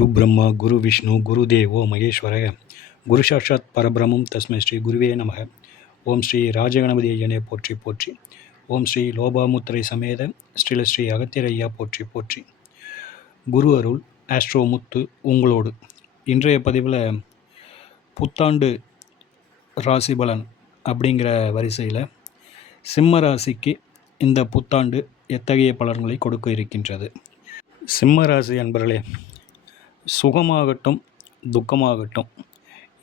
குரு பிரம்மா குரு விஷ்ணு குரு தேவோ மகேஸ்வர. குரு சாட்சாத் பரபிரமம் தஸ்மை ஸ்ரீ குருவே நமக. ஓம் ஸ்ரீ ராஜகணபதி ஐயனே போற்றி போற்றி. ஓம் ஸ்ரீ லோபாமுத்திரை சமேத ஸ்ரீல ஸ்ரீ அகத்தியரையா போற்றி போற்றி. குரு அருள் ஆஸ்ட்ரோ முத்து உங்களோடு. இன்றைய பதிவில் புத்தாண்டு ராசி பலன் அப்படிங்கிற வரிசையில் சிம்ம ராசிக்கு இந்த புத்தாண்டு எத்தகைய பலன்களை கொடுக்க இருக்கின்றது? சிம்ம ராசி அன்பர்களே சுகமாகட்டும் துக்கமாகட்டும்.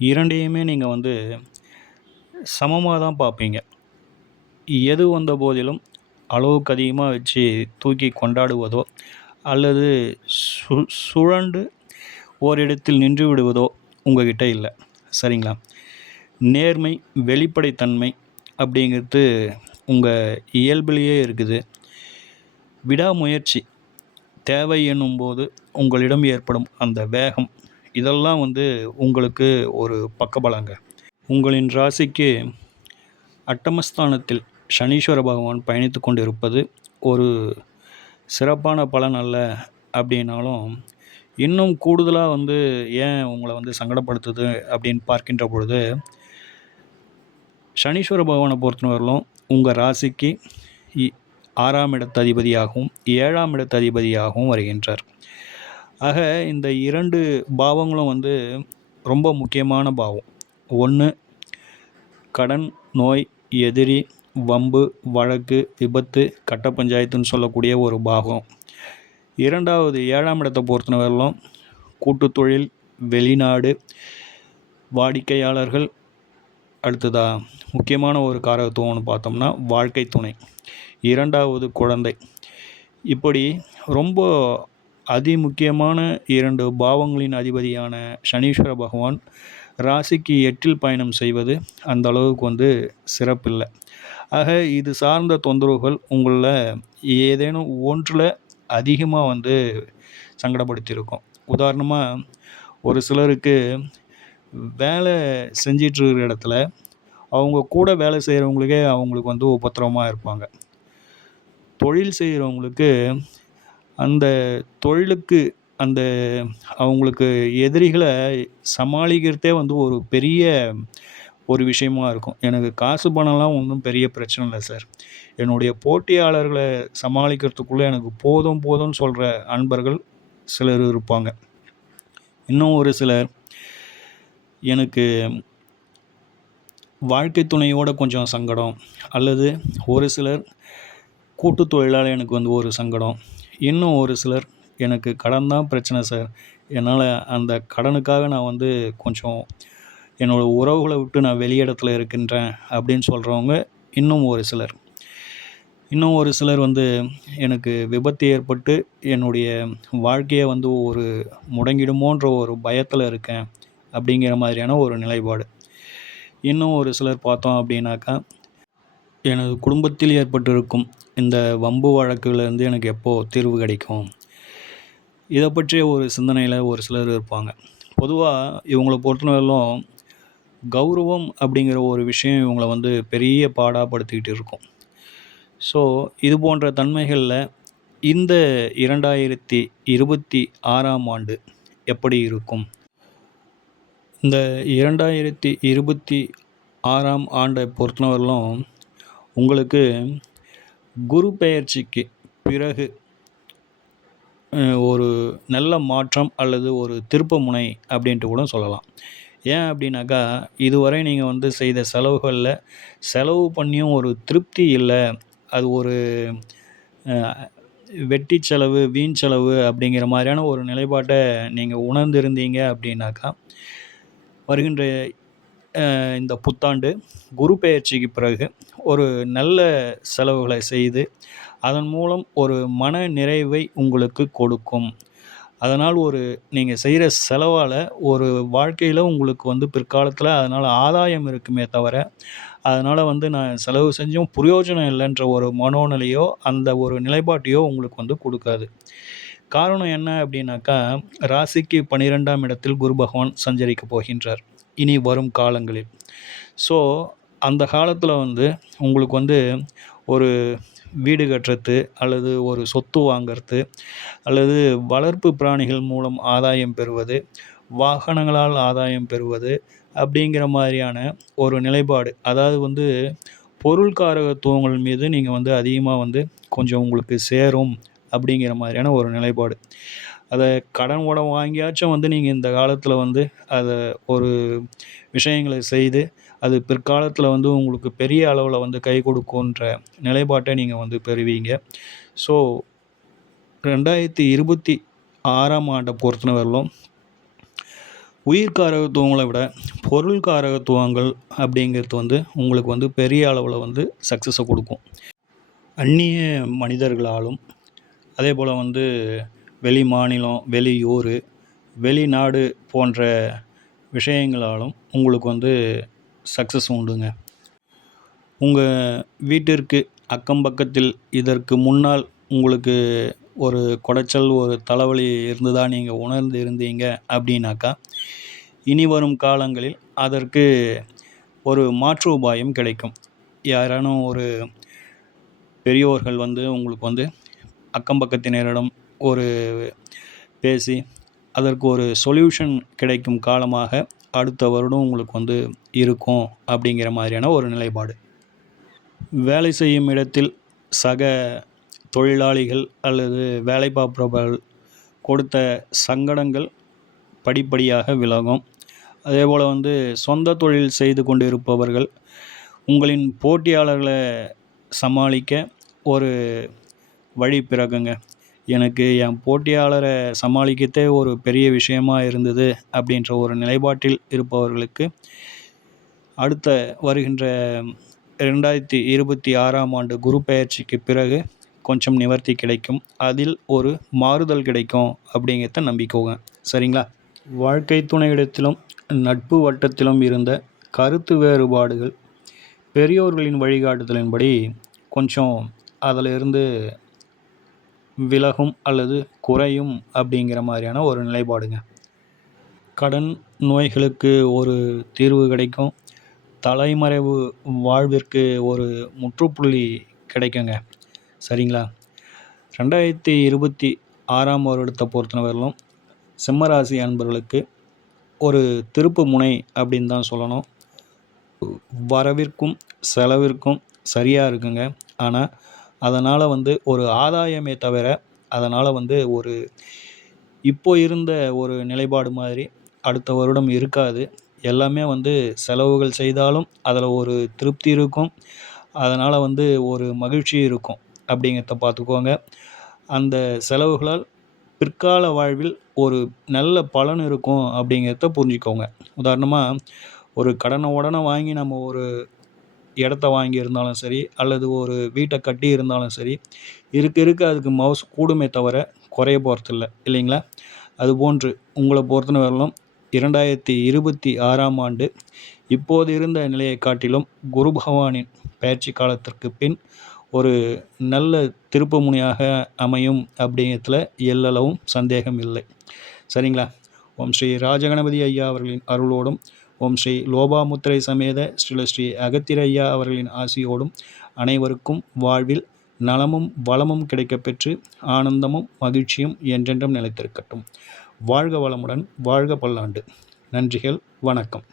இரண்டையுமே நீங்கள் வந்து சமமாக தான் பார்ப்பீங்க. எது வந்த போதிலும் அளவுக்கு அதிகமாக வச்சு தூக்கி கொண்டாடுவதோ அல்லது சு சுழண்டு ஓரிடத்தில் நின்று விடுவதோ உங்ககிட்ட இல்லை. சரிங்களா? நேர்மை வெளிப்படைத்தன்மை அப்படிங்கிறது உங்கள் இயல்பிலேயே இருக்குது. விடாமுயற்சி தேவை என்னும்போது உங்களிடம் ஏற்படும் அந்த வேகம். இதெல்லாம் வந்து உங்களுக்கு ஒரு பக்கபலங்க. உங்களின் ராசிக்கு அட்டமஸ்தானத்தில் சனீஸ்வர பகவான் பயணித்து கொண்டிருப்பது ஒரு சிறப்பான பலன் அல்ல அப்படின்னாலும் இன்னும் கூடுதலாக வந்து ஏன் உங்களை வந்து சங்கடப்படுத்துது அப்படின்னு பார்க்கின்ற பொழுது சனீஸ்வர பகவானை பொறுத்தவரையிலும் உங்கள் ராசிக்கு ஆறாம் இடத்து அதிபதியாகவும் ஏழாம் இடத்து அதிபதியாகவும் வருகின்றார். ஆக இந்த இரண்டு பாவங்களும் வந்து ரொம்ப முக்கியமான பாவம். ஒன்று கடன் நோய் எதிரி வம்பு வழக்கு விபத்து கட்ட பஞ்சாயத்துன்னு சொல்லக்கூடிய ஒரு பாகம் இரண்டாவது ஏழாம் இடத்தை பொறுத்தவரையிலும் கூட்டு தொழில் வெளிநாடு வாடிக்கையாளர்கள் அடுத்ததாக முக்கியமான ஒரு காரகத்துவம்னு பார்த்தோம்னா வாழ்க்கை துணை. இரண்டாவது குழந்தை. இப்படி ரொம்ப அதிமுக்கியமான இரண்டு பாவங்களின் அதிபதியான சனீஸ்வர பகவான் ராசிக்கு எட்டில் பயணம் செய்வது அந்த அளவுக்கு வந்து சிறப்பில்லை. ஆக இது சார்ந்த தொந்தரவுகள் உங்களில் ஏதேனும் ஒன்றில் அதிகமாக வந்து சங்கடப்படுத்தியிருக்கும். உதாரணமாக ஒரு சிலருக்கு வேலை செஞ்சிட்ருக்கிற இடத்துல அவங்க கூட வேலை செய்கிறவங்களுக்கே அவங்களுக்கு வந்து உபத்திரவமாக இருப்பாங்க. தொழில் செய்கிறவங்களுக்கு அந்த தொழிலுக்கு அந்த அவங்களுக்கு எதிரிகளை சமாளிக்கிறதே வந்து ஒரு பெரிய ஒரு விஷயமா இருக்கும். எனக்கு காசு பணம்லாம் ஒன்றும் பெரிய பிரச்சனை இல்லை சார். என்னுடைய போட்டியாளர்களை சமாளிக்கிறதுக்குள்ளே எனக்கு போதும் போதும்னு சொல்கிற அன்பர்கள் சிலர் இருப்பாங்க. இன்னும் ஒரு சிலர் எனக்கு வாழ்க்கை துணையோட கொஞ்சம் சங்கடம். அல்லது ஒரு சிலர் கூட்டு தொழிலால் எனக்கு வந்து ஒரு சங்கடம். இன்னும் ஒரு சிலர் எனக்கு கடன் தான் பிரச்சனை சார் என்னால் அந்த கடனுக்காக நான் வந்து கொஞ்சம் என்னோடய உறவுகளை விட்டு நான் வெளியிடத்தில் இருக்கின்றேன் அப்படின்னு சொல்கிறவங்க இன்னும் ஒரு சிலர். இன்னும் ஒரு சிலர் வந்து எனக்கு விபத்து ஏற்பட்டு என்னுடைய வாழ்க்கையை வந்து ஒரு முடங்கிடுமோன்ற ஒரு பயத்தில் இருக்கேன் அப்படிங்கிற மாதிரியான ஒரு நிலைப்பாடு. இன்னும் ஒரு சிலர் பார்த்தோம் அப்படின்னாக்கா எனது குடும்பத்தில் ஏற்பட்டிருக்கும் இந்த வம்பு வழக்குலேருந்து எனக்கு எப்போது தீர்வு கிடைக்கும்? இதை பற்றிய ஒரு சிந்தனையில் ஒரு சிலர் இருப்பாங்க. பொதுவாக இவங்களை பொறுத்தவரையிலும் கௌரவம் அப்படிங்கிற ஒரு விஷயம் இவங்களை வந்து பெரிய பாடாப்படுத்திக்கிட்டு இருக்கும். ஸோ இது போன்ற தன்மைகளில் இந்த இரண்டாயிரத்தி இருபத்தி ஆறாம் ஆண்டு எப்படி இருக்கும்? இந்த இரண்டாயிரத்தி இருபத்தி ஆறாம் ஆண்டை பொறுத்தவரையிலும் உங்களுக்கு குரு பெயர்ச்சிக்கு பிறகு ஒரு நல்ல மாற்றம் அல்லது ஒரு திருப்பமுனை அப்படின்ட்டு கூட சொல்லலாம். ஏன் அப்படின்னாக்கா இதுவரை நீங்கள் வந்து செய்த செலவுகளில் செலவு பண்ணியும் ஒரு திருப்தி இல்லை. அது ஒரு வெட்டி செலவு வீண் செலவு அப்படிங்கிற மாதிரியான ஒரு நிலைப்பாட்டை நீங்கள் உணர்ந்திருந்தீங்க அப்படின்னாக்கா வருகின்ற இந்த புத்தாண்டு குரு பெயர்ச்சிக்கு பிறகு ஒரு நல்ல செலவுகளை செய்து அதன் மூலம் ஒரு மன நிறைவை உங்களுக்கு கொடுக்கும். அதனால் ஒரு நீங்கள் செய்கிற செலவால் ஒரு வாழ்க்கையில் உங்களுக்கு வந்து பிற்காலத்தில் அதனால் ஆதாயம் இருக்குமே தவிர அதனால் வந்து நான் செலவு செஞ்சும் பிரயோஜனம் இல்லைன்ற ஒரு மனோநிலையோ அந்த ஒரு நிலைப்பாட்டையோ உங்களுக்கு வந்து கொடுக்காது. காரணம் என்ன அப்படின்னாக்கா ராசிக்கு பன்னிரெண்டாம் இடத்தில் குரு பகவான் சஞ்சரிக்க போகின்றார். இனி வரும் காலங்களில். ஸோ அந்த காலத்தில் வந்து உங்களுக்கு வந்து ஒரு வீடு கட்டுறது அல்லது ஒரு சொத்து வாங்கிறது அல்லது வளர்ப்பு பிராணிகள் மூலம் ஆதாயம் பெறுவது வாகனங்களால் ஆதாயம் பெறுவது அப்படிங்கிற மாதிரியான ஒரு நிலைப்பாடு. அதாவது வந்து பொருள்காரகத்துவங்கள் மீது நீங்கள் வந்து அதிகமாக வந்து கொஞ்சம் உங்களுக்கு சேரும் அப்படிங்கிற மாதிரியான ஒரு நிலைப்பாடு. அதை கடன் உடன் வாங்கியாச்சும் வந்து நீங்கள் இந்த காலத்தில் வந்து அதை ஒரு விஷயங்களை செய்து அது பிற்காலத்தில் வந்து உங்களுக்கு பெரிய அளவில் வந்து கை கொடுக்குன்ற நிலைப்பாட்டை நீங்கள் வந்து பெறுவீங்க. ஸோ ரெண்டாயிரத்தி இருபத்தி ஆறாம் ஆண்டை பொறுத்தவரையிலும் உயிர்காரகத்துவங்களை விட பொருள் காரகத்துவங்கள் அப்படிங்கிறது வந்து உங்களுக்கு வந்து பெரிய அளவில் வந்து சக்ஸஸை கொடுக்கும். அந்நிய மனிதர்களாலும் அதே போல் வந்து வெளி மாநிலம் வெளியூர் வெளிநாடு போன்ற விஷயங்களாலும் உங்களுக்கு வந்து சக்ஸஸ் உண்டுங்க. உங்கள் வீட்டிற்கு அக்கம் பக்கத்தில் இதற்கு முன்னால் உங்களுக்கு ஒரு குடைச்சல் ஒரு தலைவலி இருந்ததாக நீங்கள் உணர்ந்து இருந்தீங்க அப்படின்னாக்கா இனி வரும் காலங்களில் அதற்கு ஒரு மாற்று உபாயம் கிடைக்கும். யாரானும் ஒரு பெரியோர்கள் வந்து உங்களுக்கு வந்து அக்கம் பக்கத்தினரிடம் ஒரு பேசி அதற்கு ஒரு சொல்யூஷன் கிடைக்கும் காலமாக அடுத்த வருடம் உங்களுக்கு வந்து இருக்கும் அப்படிங்கிற மாதிரியான ஒரு நிலைப்பாடு. வேலை செய்யும் இடத்தில் சக தொழிலாளிகள் அல்லது வேலை பார்ப்பவர்கள் கொடுத்த சங்கடங்கள் படிப்படியாக விலகும். அதேபோல் வந்து சொந்த தொழில் செய்து கொண்டு இருப்பவர்கள் உங்களின் போட்டியாளர்களை சமாளிக்க ஒரு வழி பிறகுங்க. எனக்கு என் போட்டியாளரை சமாளிக்கத்தே ஒரு பெரிய விஷயமா இருந்தது அப்படின்ற ஒரு நிலைப்பாட்டில் இருப்பவர்களுக்கு அடுத்த வருகின்ற ரெண்டாயிரத்தி இருபத்தி ஆறாம் ஆண்டு குரு பெயர்ச்சிக்கு பிறகு கொஞ்சம் நிவர்த்தி கிடைக்கும். அதில் ஒரு மாறுதல் கிடைக்கும் அப்படிங்கிறத நம்பிக்கோங்க. சரிங்களா? வாழ்க்கை துணையிடத்திலும் நட்பு வட்டத்திலும் இருந்த கருத்து வேறுபாடுகள் பெரியோர்களின் வழிகாட்டுதலின்படி கொஞ்சம் அதிலிருந்து விலகும் அல்லது குறையும் அப்படிங்கிற மாதிரியான ஒரு நிலைப்பாடுங்க. கடன் நோய்களுக்கு ஒரு தீர்வு கிடைக்கும். தலைமறைவு வாழ்விற்கு ஒரு முற்றுப்புள்ளி கிடைக்குங்க. சரிங்களா? ரெண்டாயிரத்தி இருபத்தி ஆறாம் வருடத்தை பொறுத்தவரையிலும் சிம்மராசி அன்பர்களுக்கு ஒரு திருப்பு முனை அப்படின்னு தான் சொல்லணும். வரவிற்கும் செலவிற்கும் சரியாக இருக்குங்க. ஆனால் அதனால் வந்து ஒரு ஆதாயமே தவிர அதனால் வந்து ஒரு இப்போ இருந்த ஒரு நிலைப்பாடு மாதிரி அடுத்த வருடம் இருக்காது. எல்லாமே வந்து செலவுகள் செய்தாலும் அதில் ஒரு திருப்தி இருக்கும். அதனால் வந்து ஒரு மகிழ்ச்சி இருக்கும் அப்படிங்கிறத பார்த்துக்கோங்க. அந்த செலவுகளால் பிற்கால வாழ்வில் ஒரு நல்ல பலன் இருக்கும் அப்படிங்கிறத புரிஞ்சுக்கோங்க. உதாரணமாக ஒரு கடனை உடனே வாங்கி நம்ம ஒரு இடத்த வாங்கியிருந்தாலும் சரி அல்லது ஒரு வீட்டை கட்டி இருந்தாலும் சரி இருக்க இருக்க அதுக்கு மவுஸ் கூடுமே தவிர குறைய போகிறதில்ல இல்லைங்களா? அதுபோன்று உங்களை பொறுத்தன வரலும் இரண்டாயிரத்தி இருபத்தி ஆறாம் ஆண்டு இப்போது இருந்த நிலையை காட்டிலும் குரு பகவானின் பயிற்சி காலத்திற்கு பின் ஒரு நல்ல திருப்புமுனையாக அமையும் அப்படிங்கிறதுல எல்லளவும் சந்தேகம் இல்லை. சரிங்களா? ஓம் ஸ்ரீ ராஜகணபதி ஐயா அவர்களின் அருளோடும் ஓம் ஸ்ரீ லோபாமுத்திரை சமேத ஸ்ரீல ஸ்ரீ அகத்திரையா அவர்களின் ஆசியோடும் அனைவருக்கும் வாழ்வில் நலமும் வளமும் கிடைக்கப்பெற்று ஆனந்தமும் மகிழ்ச்சியும் என்றென்றும் நிலைத்திருக்கட்டும். வாழ்க வளமுடன் வாழ்க பல்லாண்டு. நன்றிகள் வணக்கம்.